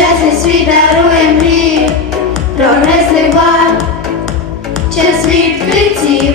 Чесний світ дарує мрії, прогрес лива, час відкриттів,